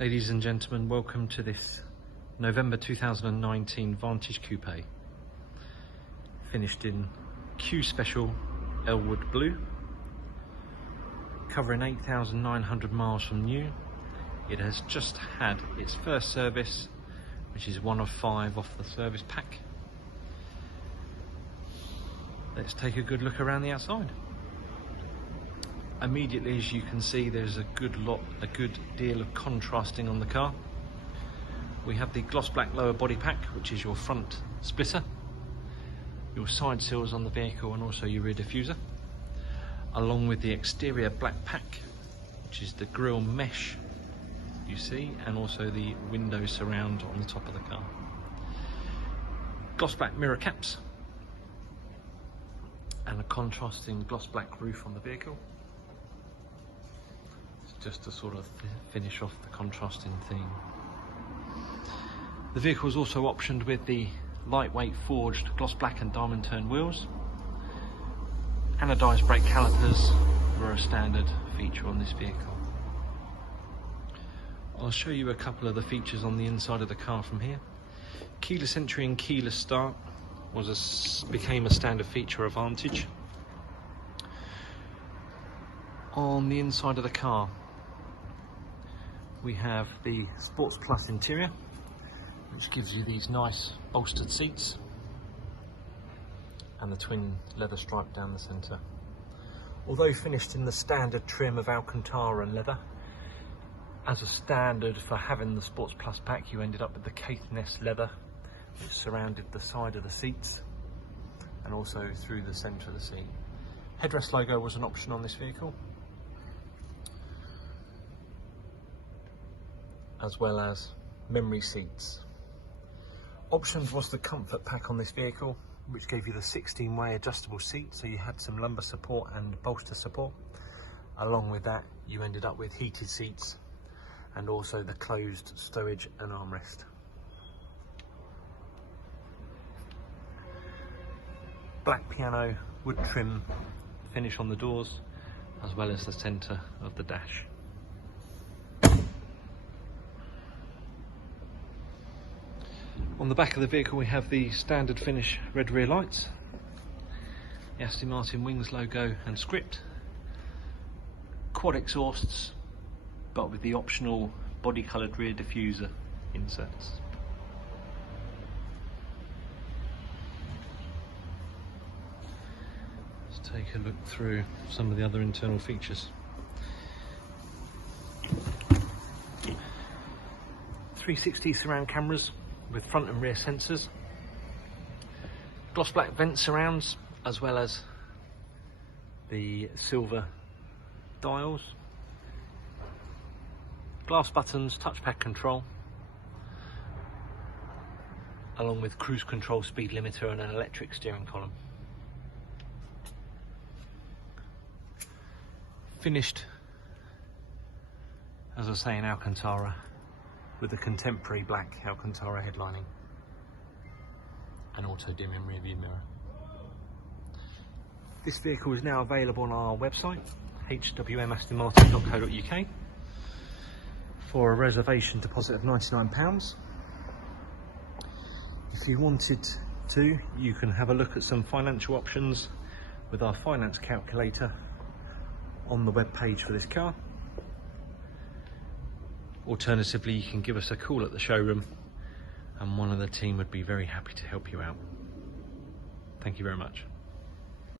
Ladies and gentlemen, welcome to this November 2019 Vantage Coupe, finished in Q Special Elwood Blue, covering 8,900 miles from new. It has just had its first service, which is one of 5 off the service pack. Let's take a good look around the outside. Immediately, as you can see, there's a good deal of contrasting on the car. We have the gloss black lower body pack, which is your front splitter, your side sills on the vehicle, and also your rear diffuser, along with the exterior black pack, which is the grille mesh you see, and also the window surround on the top of the car. Gloss black mirror caps and a contrasting gloss black roof on the vehicle, just to sort of finish off the contrasting theme. The vehicle is also optioned with the lightweight forged gloss black and diamond turned wheels. Anodised brake calipers were a standard feature on this vehicle. I'll show you a couple of the features on the inside of the car from here. Keyless entry and keyless start became a standard feature of Vantage. On the inside of the car, we have the Sports Plus interior, which gives you these nice bolstered seats and the twin leather stripe down the centre. Although finished in the standard trim of Alcantara and leather, as a standard for having the Sports Plus pack, you ended up with the Caithness leather, which surrounded the side of the seats and also through the centre of the seat. Headrest logo was an option on this vehicle, as well as memory seats. Options was the comfort pack on this vehicle, which gave you the 16-way adjustable seat, so you had some lumbar support and bolster support. Along with that, you ended up with heated seats and also the closed stowage and armrest. Black piano wood trim finish on the doors, as well as the centre of the dash. On the back of the vehicle, we have the standard finish red rear lights, the Aston Martin Wings logo and script, quad exhausts, but with the optional body coloured rear diffuser inserts. Let's take a look through some of the other internal features. 360 surround cameras with front and rear sensors, gloss black vent surrounds, as well as the silver dials, glass buttons, touchpad control, along with cruise control, speed limiter and an electric steering column. Finished, as I say, in Alcantara, with the contemporary black Alcantara headlining and auto dimming rear view mirror. This vehicle is now available on our website, hwmastonmartin.co.uk, for a reservation deposit of £99. If you wanted to, you can have a look at some financial options with our finance calculator on the web page for this car. Alternatively, you can give us a call at the showroom and one of the team would be very happy to help you out. Thank you very much.